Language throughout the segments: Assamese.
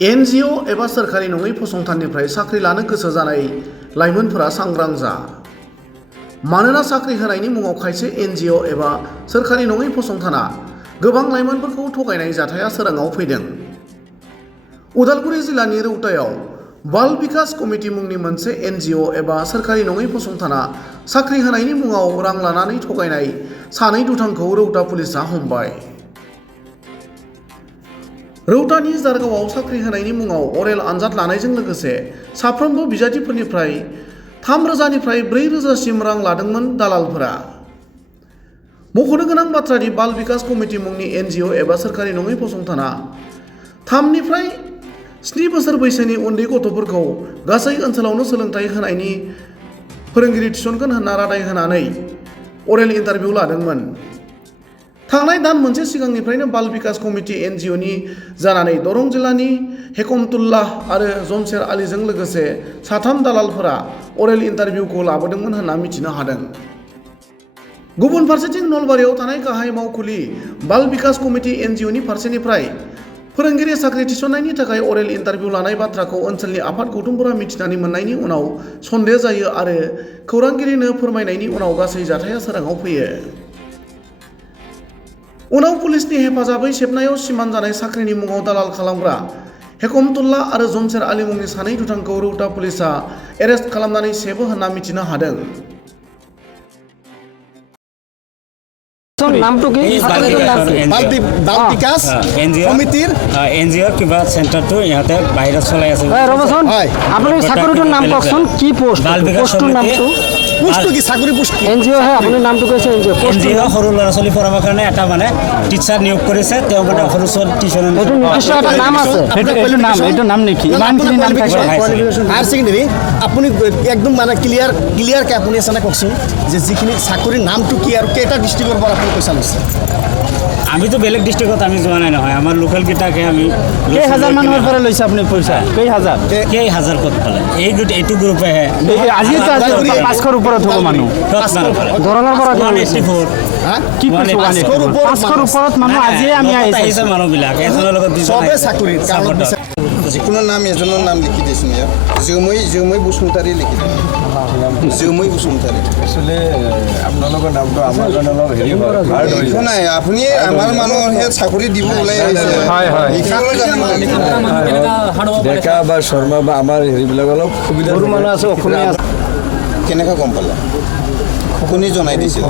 एनजिअ एबा सोरखारि नङै फसंथाननिफ्राय साख्रि लानो गोसो जानाय लाइमोनफोरा सांग्रां जा। मानोना साख्रि होनायनि मुङाव खायसे एनजिअ एबा सोरखारि नङै फसंथाना गोबां लाइमोनफोरखौ थगायनाय जाथाया सोराङाव फैदों। उदालगुरि जिल्लानि रौतायाव बाल बिकास कमिटि मुंनि मोनसे एनजिअ एबा सोरखारि नङै फसंथाना साख्रि होनायनि मुङाव रां लानानै थगायनाय सानै दुथांखौ रौता पुलिसा हमबाय। रौतानि जारगावआव साख्रि होनायनि मुङाव अरेल आनजाद लानायजों लोगोसे साफ्रोमबो बिजाथिफोरनिफ्राय 3,000 निफ्राय 4,000 सिम रां लादोंमोन दालालफोरा। मख'नो गोनां बाथ्रादि बाल बिकास कमिटि मुंनि एनजिअ एबा सोरखारि नङै फसंथाना 3 निफ्राय 7 बोसोर बैसोनि उन्दै गथ'फोरखौ गासै ओनसोलावनो सोलोंथाइ होनायनि फोरोंगिरि थिसनगोन होनना रादाय होनानै अरेल इन्टारभिउ लादोंमोन। थांनाय दान मोनसे सिगांनिफ्रायनो बाल बिकास कमिटि एनजिअनि जानानै दरं जिल्लानि हेकमतुल्लाह आरो जमशेर आलीजों लोगोसे 3 दालालफोरा अरेल इन्टारभिउखौ लाबोदोंमोन होनना मिथिनो हादों। गुबुन फारसेथिं नलबारियाव थानाय गाहाय मावखुलि बाल बिकास कमिटि एनजिअनि फारसेनिफ्राय फोरोंगिरि साख्रि थिसननायनि थाखाय अरेल इन्टारभिउ लानाय बाथ्राखौ ओनसोलनि आफाद गौथुमफोरा मिथिनानै मोननायनि उनाव सन्देह जायो आरो खौरांगिरिनो फोरमायनायनि उनाव गासै जाथाया सोराङाव फैयो। उनाव पुलिसनि हेफाजाबै सेबनायाव सिमान जानाय साख्रिनि मुङाव दालाल खालामग्रा हेकमतुल्लाह आरो जमशेर आली मुंनि सानै दुथांखौ रौता पुलिसा एरेस्ट खालामनानै सेबो होनना मिथिनो हादों। নামটো কি বাল বিকাশ কমিটিৰ এনজিঅ'ৰ কিবা চেণ্টাৰটো ইহঁতে বাহিৰত চলাই আছে। ৰ'বচোন, আপুনি চাকৰিটোৰ নাম কওকচোন, কি পোষ্ট? বাল বিকাশ পোষ্টটোৰ নামটো পোষ্টটো কি চাকৰি পোষ্ট কি এনজিঅ' হে, আপুনি নামটো কৈছে এনজিঅ'। এনজিঅ' সৰু ল'ৰা ছোৱালী পঢ়াবৰ কাৰণে এটা মানে টিচাৰ নিয়োগ কৰিছে, তেওঁ মানে সৰু ছোৱালী টিউচন। এইটো নিৰ্দিষ্ট এটা নাম আছে, এইটো নাম নেকি? ইমানখিনি নাম থাকে। হায়াৰ ছেকেণ্ডেৰী আপুনি একদম মানে ক্লিয়াৰকৈ আপুনি আছেনে কওকচোন যে যিখিনি চাকৰিৰ নামটো কি আৰু কেইটা ডিষ্ট্ৰিক্টৰ পৰা আপুনি পইচা লৈছে? আমিতো বেলেগ ডিষ্ট্ৰিক্টত আমি যোৱা নাই নহয়, আমাৰ লোকেল কেইটাকে আমি। কেইহাজাৰ মানুহৰ পৰা লৈছে আপুনি পইচা? কেইহাজাৰ ক'ত পালে? এইটো গ্ৰুপেহে আজি 500ৰ ওপৰত হ'ব মানুহ। দৰঙৰ পৰা 184 কি কৈছে? 500ৰ ওপৰত মানুহ আজিয়ে আমি আহিছে। মানুহবিলাক এজনৰ লগত চবে চাকৰি যিকোনো নাম এজনৰ নাম লিখি দিছোঁ ইয়াত। জিউমৈ বসুমতাৰী লিখি দিম। জিউমৈ বসুমতাৰী। আসলে আপোনালোকৰ নামটো আমাৰ কাৰণে অলপ হেৰি একো নাই, আপুনি আমাৰ মানুহহে চাকৰি দিব ওলাই আহিছে। ডেকা বা শৰ্মা বা আমাৰ হেৰিবিলাক অলপ সুবিধা মানুহ আছে, অসমীয়া আছে। কেনেকৈ গম পালে? কোনে জনাই দিছিল?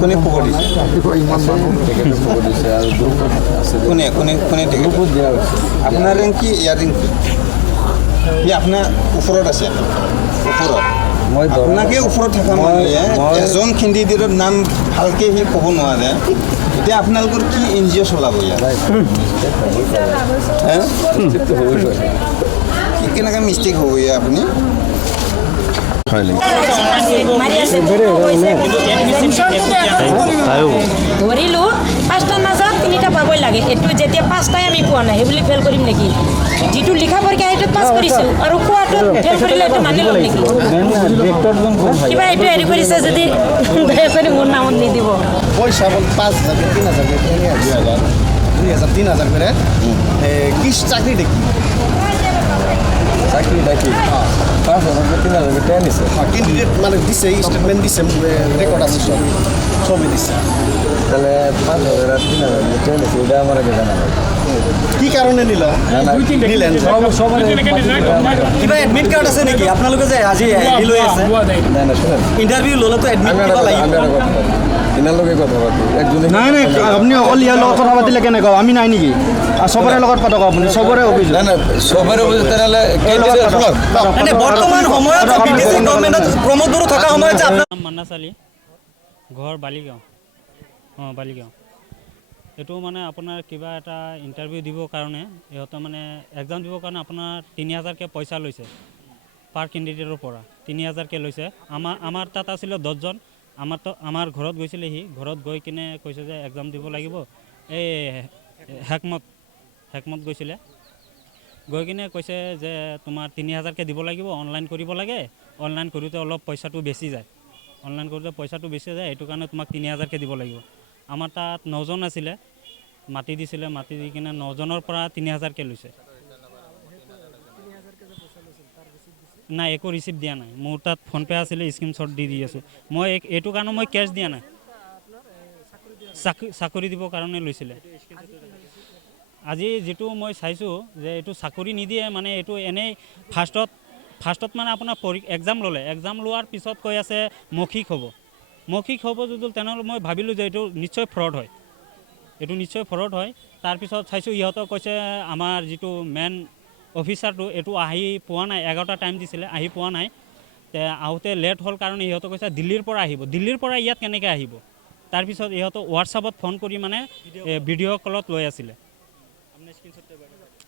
কোনে খবৰ দিছিল? কোনে আপোনাৰ ৰেংক কি? ইয়াৰ ৰেংক কি? সি আপোনাৰ ওপৰত আছে, ওপৰত। মই আপোনাকে ওপৰত থকা মানুহে এজন কেণ্ডিডেটৰ নাম ভালকৈ সি ক'ব নোৱাৰে, এতিয়া আপোনালোকৰ কি এনজিঅ' চলাব ইয়াত? কেনেকৈ মিষ্টেক হ'ব ইয়াত আপুনি? ধৰিলোঁ 5টাৰ মাজত 3টা পাবই লাগে, এইটো যেতিয়া 5টাই আমি পোৱা নাই সেইবুলি ফেইল কৰিম নেকি? যিটো লিখা পৰীক্ষা সেইটোত পাছ কৰিছোঁ আৰু কোৱাটো ফেইল কৰিলে এইটো মানি ল'ম নেকি? কিবা এইটো হেৰি কৰিছে যদি দয়া কৰি মোৰ নামত নিদিব। পইচা 5,000 3,000 2,000 3,000 করে কি চাকরি দেখি চাকরি নাকি 5,000 3,000 টাকা নিছে। ক্যান্ডিডেট মানে দিছে, স্টেটমেন্ট দিছে, রেকর্ড আছে, সবই দিছে। তাহলে 5,000 আর 3,000 টাকা নিছে, এটা আমার আগে জানা নাই। কি কারণে নিল? নিলেন কিবা এডমিট কার্ড আছে নাকি আপোনালোকে যে আজি লৈ আছে? না না শুনেন, ইন্টারভিউ ললেতো এডমিট কিবা লাগিব। ইনার লগে কথা পাতি একজনে। নাই নাই, আপুনি অকল ইয়াৰ লগত কথা পাতিলে কেনেকৈ? আমি নাই নেকি? চবৰে লগত পাতক, আপুনি চবৰে অভিযোগ। না না সবাৰ অভিযোগ তাহলে মানে বৰ্তমান সময়ত বিটিসি গভৰ্ণমেণ্টত প্ৰমোদ বড়ো থকা সময়ত যে আপোনাৰ মান্না চালি, ঘৰ বালিগাঁও। বালিগাঁও। এইটো মানে আপোনাৰ কিবা এটা ইণ্টাৰভিউ দিবৰ কাৰণে ইহঁতে মানে এক্সাম দিবৰ কাৰণে আপোনাৰ 3,000কৈ পইচা লৈছে পাৰ কেণ্ডিডেটৰ পৰা। 3,000কৈ লৈছে। আমাৰ তাত আছিলে 10জন। আমাৰ ঘৰত গৈছিলে, সি ঘৰত গৈ কিনে কৈছে যে এক্সাম দিব লাগিব। এই হেকমত গৈছিলে, গৈ কিনে কৈছে যে তোমাৰ 3,000কৈ দিব লাগিব, অনলাইন কৰিব লাগে, অনলাইন কৰোঁতে অলপ পইচাটো বেছি যায়, সেইটো কাৰণে তোমাক 3,000কৈ দিব লাগিব। আমাৰ তাত 9জন আছিলে, মাতি দিছিলে, মাতি দি কিনে 9জনৰ পৰা 3,000কৈ লৈছে। নাই একো ৰিচিপ্ট দিয়া নাই। মোৰ তাত ফোনপে' আছিলে, স্ক্ৰীনশ্বট দি আছোঁ। মই এইটো কাৰণে মই কেছ দিয়া নাই। চাকৰি দিবৰ কাৰণে লৈছিলে। আজি যিটো মই চাইছোঁ যে এইটো চাকৰি নিদিয়ে, মানে এইটো এনেই ফাৰ্ষ্টত মানে আপোনাৰ এক্সাম ল'লে, এক্সাম লোৱাৰ পিছত কৈ আছে মৌখিক হ'ব যদি, তেনেহ'লে মই ভাবিলোঁ যে এইটো নিশ্চয় ফ্ৰড হয়, তাৰপিছত চাইছোঁ ইহঁতক কৈছে আমাৰ যিটো মেইন অফিচাৰটো এইটো আহি পোৱা নাই, 11টা টাইম দিছিলে, আহি পোৱা নাই। আহোঁতে লেট হ'ল কাৰণে ইহঁতক কৈছে দিল্লীৰ পৰা আহিব। দিল্লীৰ পৰা ইয়াত কেনেকৈ আহিব? তাৰপিছত ইহঁতক হোৱাটছআপত ফোন কৰি মানে ভিডিঅ' কলত লৈ আছিলে।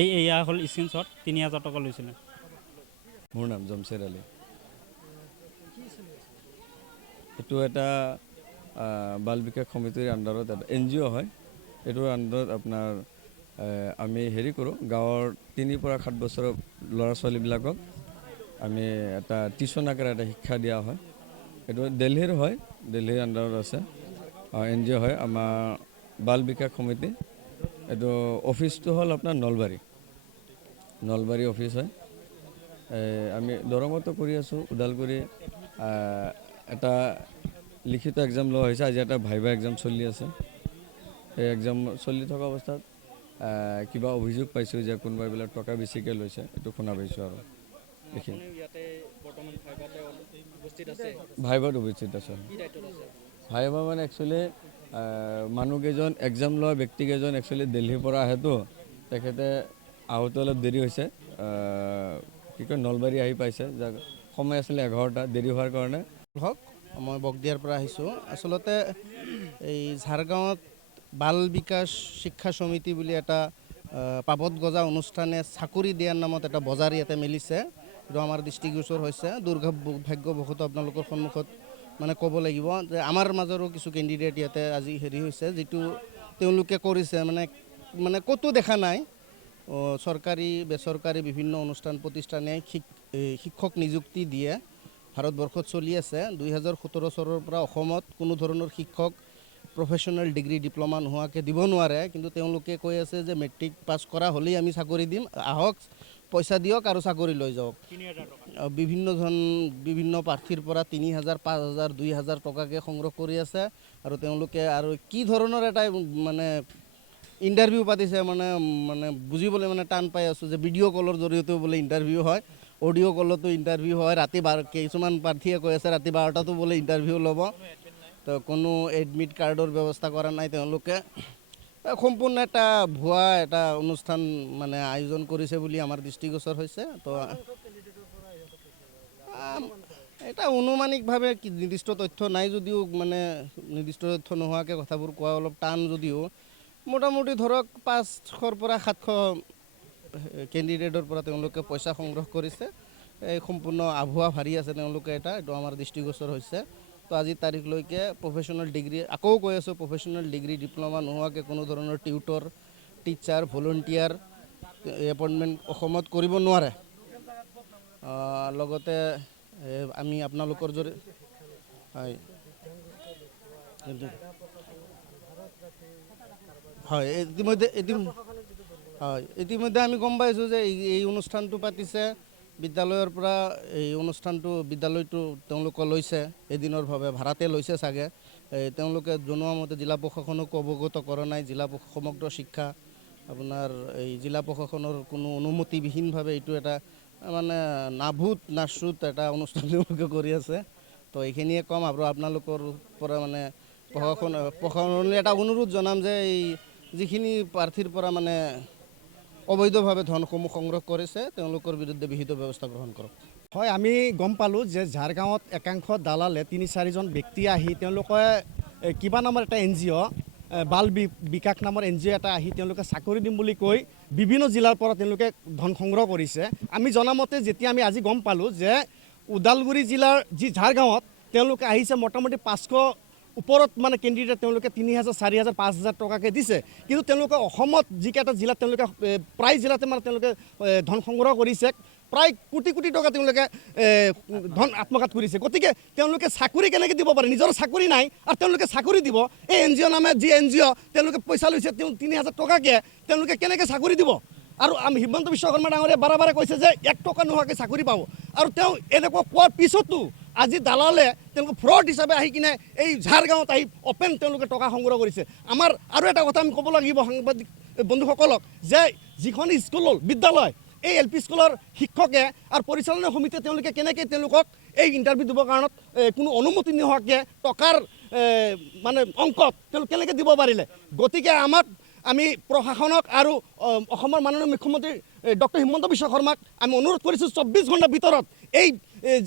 এয়া হ'ল স্ক্ৰীনশ্বট, 3000 টকা লৈছিলে। মোৰ নাম জমছেদ আলী। এইটো এটা বাল বিকাশ সমিতিৰ আণ্ডাৰত এটা NGO হয়। এইটোৰ আণ্ডাৰত আপোনাৰ আমি হেৰি কৰোঁ, গাঁৱৰ 3 পৰা 7 বছৰৰ ল'ৰা ছোৱালীবিলাকক আমি এটা টিউশ্যন আকাৰে এটা শিক্ষা দিয়া হয়। এইটো দিল্লীৰ হয়, দিল্লীৰ আণ্ডাৰত আছে, NGO হয় আমাৰ বাল বিকাশ সমিতি। এইটো অফিচটো হ'ল আপোনাৰ নলবাৰী অফিচ হয়। আমি দৰঙতো কৰি আছোঁ, ওদালগুৰি এটা লিখিত এক্সাম লোৱা হৈছে। আজি এটা ভাইভা এক্সাম চলি আছে। এই এক্সাম চলি থকা অৱস্থাত কিবা অভিযোগ পাইছোঁ যে কোনোবা এইবিলাক টকা বেছিকৈ লৈছে, এইটো শুনা পাইছোঁ। আৰু এইখিনি ভাইভাত উপস্থিত আছে। ভাইভা মানে একচুৱেলি মানুহকেইজন, এক্সাম লোৱা ব্যক্তিকেইজন একচুৱেলি দিল্লীৰ পৰা আহেতো, তেখেতে আহোঁতে অলপ দেৰি হৈছে। কি কয় নলবাৰী আহি পাইছে, যাৰ সময় আছিলে 11টা, দেৰি হোৱাৰ কাৰণে। হওক, মই বগদিয়াৰ পৰা আহিছোঁ। আচলতে এই ঝাৰগাঁৱত বাল বিকাশ শিক্ষা সমিতি বুলি এটা পাবত গজা অনুষ্ঠানে চাকৰি দিয়াৰ নামত এটা বজাৰ ইয়াতে মেলিছে। এইটো আমাৰ দৃষ্টিগোচৰ হৈছে। দুৰ্ভাগ্যবশতঃ আপোনালোকৰ সন্মুখত মানে ক'ব লাগিব যে আমাৰ মাজৰো কিছু কেণ্ডিডেট ইয়াতে আজি হেৰি হৈছে, যিটো তেওঁলোকে কৰিছে মানে ক'তো দেখা নাই। চৰকাৰী বেচৰকাৰী বিভিন্ন অনুষ্ঠান প্ৰতিষ্ঠানে শিক্ষক নিযুক্তি দিয়ে। ভাৰতবৰ্ষত চলি আছে। 2017 চনৰ পৰা অসমত কোনো ধৰণৰ শিক্ষক প্ৰফেশ্যনেল ডিগ্ৰী ডিপ্ল'মা নোহোৱাকৈ দিব নোৱাৰে, কিন্তু তেওঁলোকে কৈ আছে যে মেট্ৰিক পাছ কৰা হ'লেই আমি চাকৰি দিম, আহক পইচা দিয়ক আৰু চাকৰি লৈ যাওক। বিভিন্ন প্ৰাৰ্থীৰ পৰা 3000, 5000, 2000 টকাকৈ সংগ্ৰহ কৰি আছে। আৰু তেওঁলোকে আৰু কি ধৰণৰ এটা মানে ইণ্টাৰভিউ পাতিছে, মানে বুজিবলৈ মানে টান পাই আছোঁ যে ভিডিঅ' কলৰ জৰিয়তেও বোলে ইণ্টাৰভিউ হয়, অডিঅ' কলতো ইণ্টাৰভিউ হয়। ৰাতি কিছুমান প্ৰাৰ্থীয়ে কৈ আছে ৰাতি 12টাতো বোলে ইণ্টাৰভিউ ল'ব। তো কোনো এডমিট কাৰ্ডৰ ব্যৱস্থা কৰা নাই তেওঁলোকে। সম্পূৰ্ণ এটা ভুৱা এটা অনুষ্ঠান মানে আয়োজন কৰিছে বুলি আমাৰ দৃষ্টিগোচৰ হৈছে। তো এটা অনুমানিকভাৱে নিৰ্দিষ্ট তথ্য নাই যদিও, মানে নিৰ্দিষ্ট তথ্য নোহোৱাকৈ কথাবোৰ কোৱা অলপ টান যদিও, মোটামুটি ধৰক 500ৰ পৰা 700 কেণ্ডিডেটৰ পৰা তেওঁলোকে পইচা সংগ্ৰহ কৰিছে। এই সম্পূৰ্ণ আভুৱা ভাৰি আছে তেওঁলোকে, এইটো আমাৰ দৃষ্টিগোচৰ হৈছে। তো আজিৰ তাৰিখলৈকে প্ৰফেশ্যনেল ডিগ্ৰী, আকৌ কৈ আছোঁ, প্ৰফেশ্যনেল ডিগ্ৰী ডিপ্ল'মা নোহোৱাকৈ কোনো ধৰণৰ টিউটৰ, টিচাৰ, ভলণ্টিয়াৰ এপইণ্টমেণ্ট অসমত কৰিব নোৱাৰে। লগতে আমি আপোনালোকৰ জৰিয়তে হয় ইতিমধ্যে আমি গম পাইছোঁ যে এই অনুষ্ঠানটো পাতিছে বিদ্যালয়ৰ পৰা। এই বিদ্যালয়টো তেওঁলোকে লৈছে এদিনৰ বাবে, ভাড়াতে লৈছে চাগে। তেওঁলোকে জনোৱা মতে জিলা প্ৰশাসনকো অৱগত কৰা নাই। সমগ্ৰ শিক্ষা আপোনাৰ এই জিলা প্ৰশাসনৰ কোনো অনুমতিবিহীনভাৱে এইটো এটা মানে নাচুত এটা অনুষ্ঠান তেওঁলোকে কৰি আছে। তো এইখিনিয়ে ক'ম। আৰু আপোনালোকৰ পৰা মানে প্ৰশাসনলৈ এটা অনুৰোধ জনাম যে এই যিখিনি প্ৰাৰ্থীৰ পৰা মানে অবৈধভাৱে ধনসমূহ সংগ্ৰহ কৰিছে তেওঁলোকৰ বিৰুদ্ধে বিহিত ব্যৱস্থা গ্ৰহণ কৰক। হয়, আমি গম পালোঁ যে ঝাৰগাঁৱত একাংশ দালালে 3-4জন ব্যক্তি আহি তেওঁলোকে কিবা নামৰ এটা NGO, বাল বিকাশ নামৰ NGO এটা আহি তেওঁলোকে চাকৰি দিম বুলি কৈ বিভিন্ন জিলাৰ পৰা তেওঁলোকে ধন সংগ্ৰহ কৰিছে। আমি জনামতে যেতিয়া আমি আজি গম পালোঁ যে ওদালগুৰি জিলাৰ যি ঝাৰগাঁৱত তেওঁলোকে আহিছে মোটামুটি 500 ওপৰত মানে কেণ্ডিডেট তেওঁলোকে 3000, 4000, 5000 টকাকৈ দিছে। কিন্তু তেওঁলোকে অসমত যিকেইটা জিলাত তেওঁলোকে প্ৰায় জিলাতে মানে তেওঁলোকে ধন সংগ্ৰহ কৰিছে, প্ৰায় কোটি কোটি টকা তেওঁলোকে ধন আত্মসাৎ কৰিছে। গতিকে তেওঁলোকে চাকৰি কেনেকৈ দিব পাৰে? নিজৰ চাকৰি নাই আৰু তেওঁলোকে চাকৰি দিব। এই NGO নামে যি NGO তেওঁলোকে পইচা লৈছে 3000 টকাকৈ, তেওঁলোকে কেনেকৈ চাকৰি দিব? আৰু আমি হিমন্ত বিশ্ব শৰ্মা ডাঙৰীয়াই বাৰে কৈছে যে 1 টকা নোহোৱাকৈ চাকৰি পাব। আৰু তেওঁ এনেকুৱা কোৱাৰ পিছতো আজি দালালে তেওঁলোকে ফ্ৰড হিচাপে আহি কিনে এই ঝাৰগাঁৱত আহি অপেন তেওঁলোকে টকা সংগ্ৰহ কৰিছে। আমাৰ আৰু এটা কথা আমি ক'ব লাগিব সাংবাদিক বন্ধুসকলক যে যিখন স্কুল বিদ্যালয় এই LP স্কুলৰ শিক্ষকে আৰু পৰিচালনা সমিতিয়ে তেওঁলোকে কেনেকৈ তেওঁলোকক এই ইণ্টাৰভিউ দিবৰ কাৰণত কোনো অনুমতি নোহোৱাকৈ টকাৰ মানে অংকত তেওঁলোক কেনেকৈ দিব পাৰিলে। গতিকে আমি প্ৰশাসনক আৰু অসমৰ মাননীয় মুখ্যমন্ত্ৰী ডক্টৰ হিমন্ত বিশ্ব শৰ্মাক আমি অনুৰোধ কৰিছোঁ 24 ঘণ্টাৰ ভিতৰত এই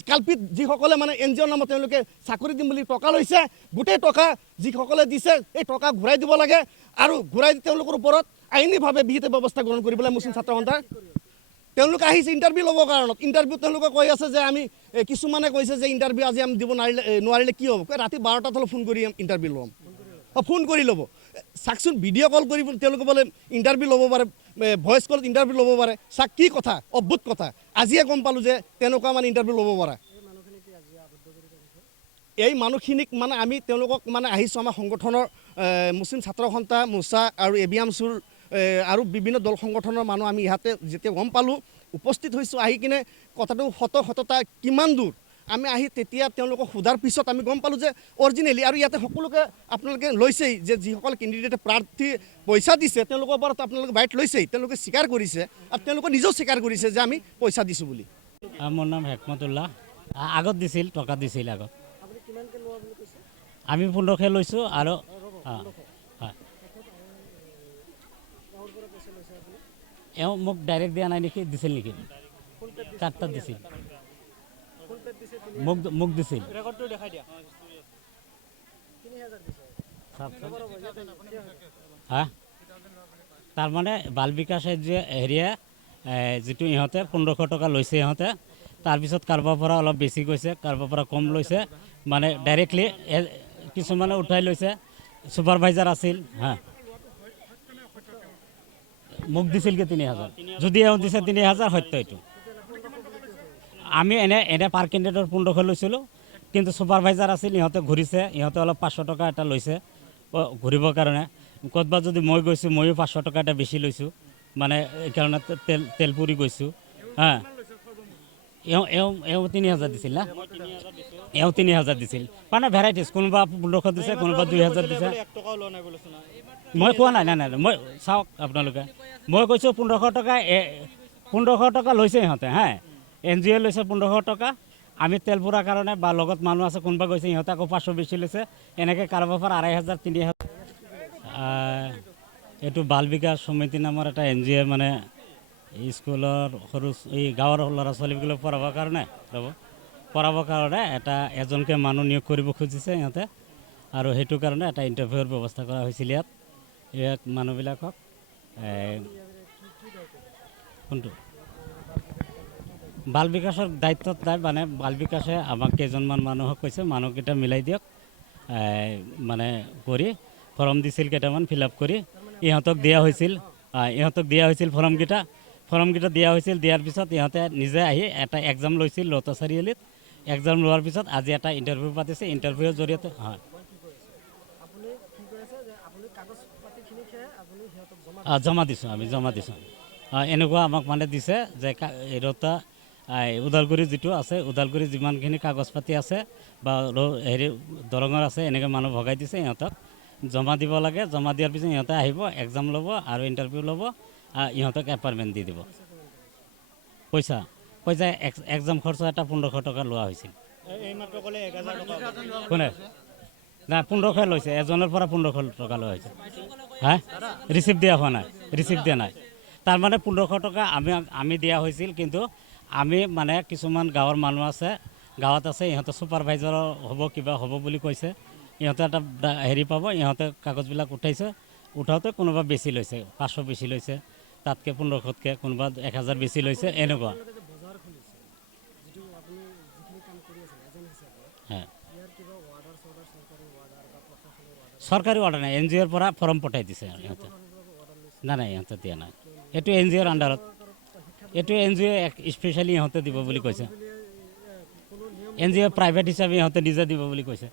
কাল্পিত যিসকলে মানে NGOৰ নামত তেওঁলোকে চাকৰি দিম বুলি টকা লৈছে গোটেই টকা যিসকলে দিছে এই টকা ঘূৰাই দিব লাগে আৰু ঘূৰাই দি তেওঁলোকৰ ওপৰত আইনীভাৱে বিহিত ব্যৱস্থা গ্ৰহণ কৰিবলৈ মুছলিম ছাত্ৰ সন্থাৰ তেওঁলোকে আহিছে ইণ্টাৰভিউ ল'বৰ কাৰণত। ইণ্টাৰভিউ তেওঁলোকে কৈ আছে যে আমি কিছুমানে কৈছে যে ইণ্টাৰভিউ আজি আমি দিব নোৱাৰিলে কি হ'ব, ৰাতি 12টাত হ'লে ফোন কৰি ইণ্টাৰভিউ ল'ম। ফোন কৰি ল'ব চাওকচোন, ভিডিঅ' কল কৰি তেওঁলোকে বোলে ইণ্টাৰভিউ ল'ব পাৰে, ভইচ কলত ইণ্টাৰভিউ ল'ব পাৰে। চাওক কি কথা, অদ্ভুত কথা। আজিয়ে গম পালোঁ যে তেনেকুৱা মানে ইণ্টাৰভিউ ল'ব পাৰে। এই মানুহখিনিক মানে আমি তেওঁলোকক মানে আহিছোঁ আমাৰ সংগঠনৰ মুছলিম ছাত্ৰ সন্থা মোৰ্চা আৰু ABM-চুৰ আৰু বিভিন্ন দল সংগঠনৰ মানুহ আমি ইয়াতে যেতিয়া গম পালোঁ উপস্থিত হৈছোঁ, আহি কিনে কথাটো সততা কিমান দূৰ আমি আহি তেতিয়া তেওঁলোকক সোধাৰ পিছত আমি গম পালোঁ যে অৰিজিনেলি আৰু ইয়াতে সকলোকে আপোনালোকে লৈছেই যে যিসকল কেণ্ডিডেটে প্ৰাৰ্থী পইচা দিছে তেওঁলোকৰ পৰা আপোনালোকে বাইট লৈছেই, তেওঁলোকে স্বীকাৰ কৰিছে আৰু তেওঁলোকে নিজেও স্বীকাৰ কৰিছে যে আমি পইচা দিছোঁ বুলি। মোৰ নাম হেকমতুল্লাহ। আগত দিছিল, টকা দিছিল আগত। আমি 1500 লৈছোঁ আৰু এওঁ মোক ডাইৰেক্ট দিয়া নাই নেকি, দিছিল নেকি? কাৰ্ডত দিছিল, মোক দিছিল। হা তাৰমানে বাল বিকাশ হেৰিয়ে যিটো ইহঁতে 1500 টকা লৈছে ইহঁতে, তাৰপিছত কাৰোবাৰ পৰা অলপ বেছি গৈছে, কাৰোবাৰ পৰা কম লৈছে, মানে ডাইৰেক্টলি কিছুমানে উঠাই লৈছে। ছুপাৰভাইজাৰ আছিল। হা মোক দিছিল কি 3000, যদি এওঁ দিছে 3000 সত্য এইটো। আমি এনে পাৰ কেণ্ডিডেটৰ 1500 লৈছিলোঁ, কিন্তু ছুপাৰভাইজাৰ আছিল, ইহঁতে ঘূৰিছে, ইহঁতে অলপ 500 টকা এটা লৈছে ঘূৰিবৰ কাৰণে। ক'তবা যদি মই গৈছোঁ ময়ো 500 টকা এটা বেছি লৈছোঁ, মানে এইকাৰণে তেল পুৰি গৈছোঁ। হা এওঁ 3000 দিছিল না, এওঁ 3000 দিছিল, মানে ভেৰাইটিজ, কোনোবা 1500 দিছে, কোনোবা 2000 দিছে। মই কোৱা নাই, নাই মই চাওক আপোনালোকে, মই কৈছোঁ 1500 টকা লৈছে ইহঁতে। হা NGO লৈছে 1500 টকা, আমি তেল পুৰাৰ কাৰণে বা লগত মানুহ আছে কোনোবা গৈছে, ইহঁতে আকৌ 500 বেছি লৈছে, এনেকৈ কাৰোবাৰ পৰা 2500 3000। এইটো বাল বিকাশ সমিতি নামৰ এটা NGO মানে স্কুলৰ সৰু এই গাঁৱৰ ল'ৰা ছোৱালীবিলাক পঢ়াবৰ কাৰণে এজনকৈ মানুহ নিয়োগ কৰিব খুজিছে ইহঁতে, আৰু সেইটো কাৰণে এটা ইণ্টাৰভিউৰ ব্যৱস্থা কৰা হৈছিল ইয়াত মানুহবিলাকক। কোনটো বাল বিকাশৰ দায়িত্বত নাই, মানে বাল বিকাশে আমাক কেইজনমান মানুহক কৈছে মানুহকেইটা মিলাই দিয়ক, মানে কৰি ফৰ্ম দিছিল কেইটামান ফিল আপ কৰি ইহঁতক দিয়া হৈছিল। ফৰ্মকেইটা দিয়া হৈছিল, দিয়াৰ পিছত ইহঁতে নিজে আহি এটা এক্সাম লৈছিল লতা চাৰিআলিত। এক্সাম লোৱাৰ পিছত আজি এটা ইণ্টাৰভিউ পাতিছে, ইণ্টাৰভিউৰ জৰিয়তে হয় জমা দিছোঁ, আমি জমা দিছোঁ। এনেকুৱা আমাক মানে দিছে যে ৰৌতা ওদালগুৰি যিটো আছে, ওদালগুৰি যিমানখিনি কাগজ পাতি আছে বা হেৰি দৰঙৰ আছে, এনেকৈ মানুহ ভগাই দিছে, ইহঁতক জমা দিব লাগে। জমা দিয়াৰ পিছত ইহঁতে আহিব, এক্সাম ল'ব আৰু ইণ্টাৰভিউ ল'ব, ইহঁতক এপইণ্টমেণ্ট দি দিব। পইচা এক্সাম খৰচ এটা 1500 টকা লোৱা হৈছিল। কোনে নাই 1500 লৈছে, এজনৰ পৰা 1500 টকা লোৱা হৈছে। হা ৰিচিপ্ট দিয়া হোৱা নাই, ৰিচিপ্ট দিয়া নাই। তাৰমানে 1500 টকা আমি দিয়া হৈছিল, কিন্তু আমি মানে কিছুমান গাঁৱৰ মানুহ আছে, গাঁৱত আছে, ইহঁতে ছুপাৰভাইজাৰ হ'ব কিবা হ'ব বুলি কৈছে, ইহঁতে এটা হেৰি পাব, ইহঁতে কাগজবিলাক উঠাইছে, উঠাওঁতে কোনোবা বেছি লৈছে, 500 বেছি লৈছে, তাতকৈ 1500তকৈ কোনোবা 1000 বেছি লৈছে, এনেকুৱা। চৰকাৰী অৰ্ডাৰ নাই, NGOৰ পৰা ফৰ্ম পঠাই দিছে ইহঁতে। নাই ইহঁতে দিয়া নাই, এইটো NGOৰ আণ্ডাৰত, এইটো NGO স্পেচিয়েলি ইহঁতে দিব বুলি কৈছে। NGO প্ৰাইভেট হিচাপে ইহঁতে নিজে দিব বুলি কৈছে।